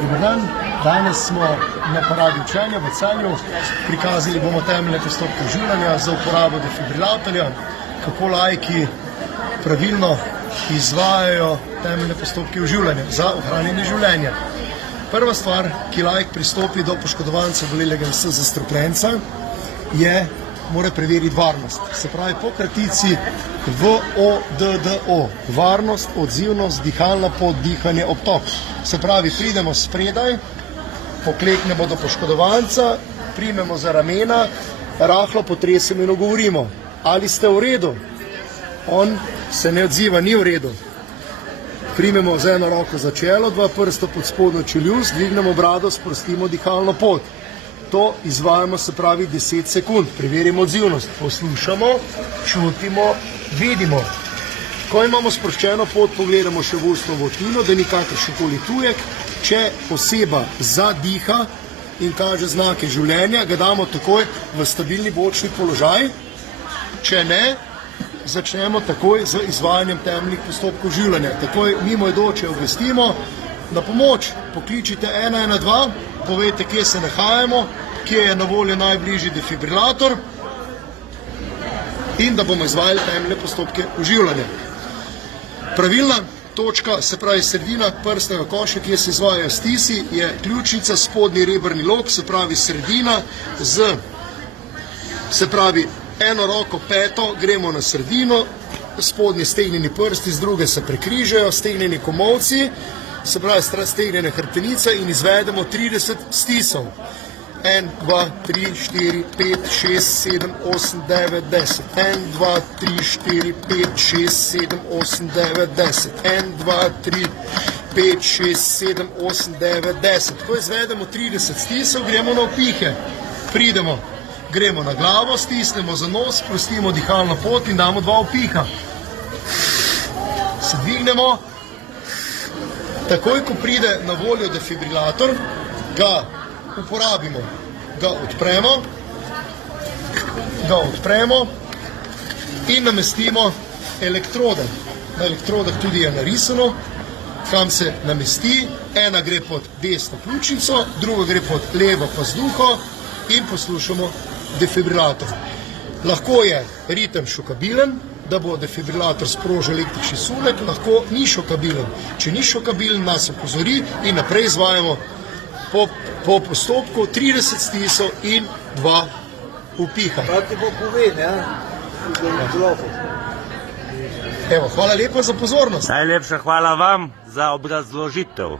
Dober dan. Danes smo na paradi učenja v Celju. Prikazali bomo temeljne postopke oživljanja za uporabo defibrilatorja, kako laiki pravilno izvajajo temeljne postopke oživljanja za ohranjanje življenja. Prva stvar, ki laik pristopi do poškodovanca obolelega zastrupljenca, mora preveriti varnost. Se pravi, po kratici VODDO. Varnost, odzivnost, dihalna pot, dihanje, obtok. Se pravi, pridemo spredaj, pokleknemo do poškodovanca, primemo za ramena, rahlo potresemo in ogovorimo: ali ste v redu? On se ne odziva, ni v redu. Primemo z eno roko za čelo, dva prsta pod spodnjo čeljust, dvignemo brado, sprostimo dihalno pot. To izvajamo, se pravi, 10 sekund. Preverimo odzivnost. Poslušamo, čutimo, vidimo. Ko imamo sproščeno pot, pogledamo še v ustno votlino, da ni kakršenkoli tujek. Če oseba zadiha in kaže znake življenja, ga damo takoj v stabilni bočni položaj. Če ne, začnemo takoj z izvajanjem temeljnih postopkov življenja. Takoj mimoidoče obvestimo, na pomoč pokličite 112, povejte, kje se nahajamo, kje je na voljo najbližji defibrilator in da bomo izvajali temeljne postopke oživljanja. Pravilna točka, se pravi sredina prstnega koša, kjer se izvajajo stisi, je ključnica, spodnji rebrni lok, se pravi sredina eno roko peto, gremo na sredino, spodnji stegnjeni prsti z druge se prekrižajo, stegnjeni komolci, se pravi stegnjene hrbtenice in izvedemo 30 stisov. 1, 2, 3, 4, 5, 6, 7, 8, 9, 10. 1, 2, 3, 4, 5, 6, 7, 8, 9, 10. 1, 2, 3, 5, 6, 7, 8, 9, 10. Ko izvedemo 30 stisov, gremo na vpihe. Pridemo, gremo na glavo, stisnemo za nos, sprostimo dihalno pot in damo 2 vpiha. Se dvignemo. Takoj, ko pride na voljo defibrilator, ga uporabimo, ga odpremo in namestimo elektrode. Na elektrodah tudi je narisano, kam se namesti. Ena gre pod desno pljučnico, druga gre pod levo pazduho in poslušamo defibrilator. Lahko je ritem šokabilen, da bo defibrilator sprožil električni sunek, lahko ni šokabilen. Če ni šokabilen, nas opozori in naprej izvajamo po postopku 30 stisov in 2 vpiha. Evo, hvala lepa za pozornost. Najlepša hvala vam za obrazložitev.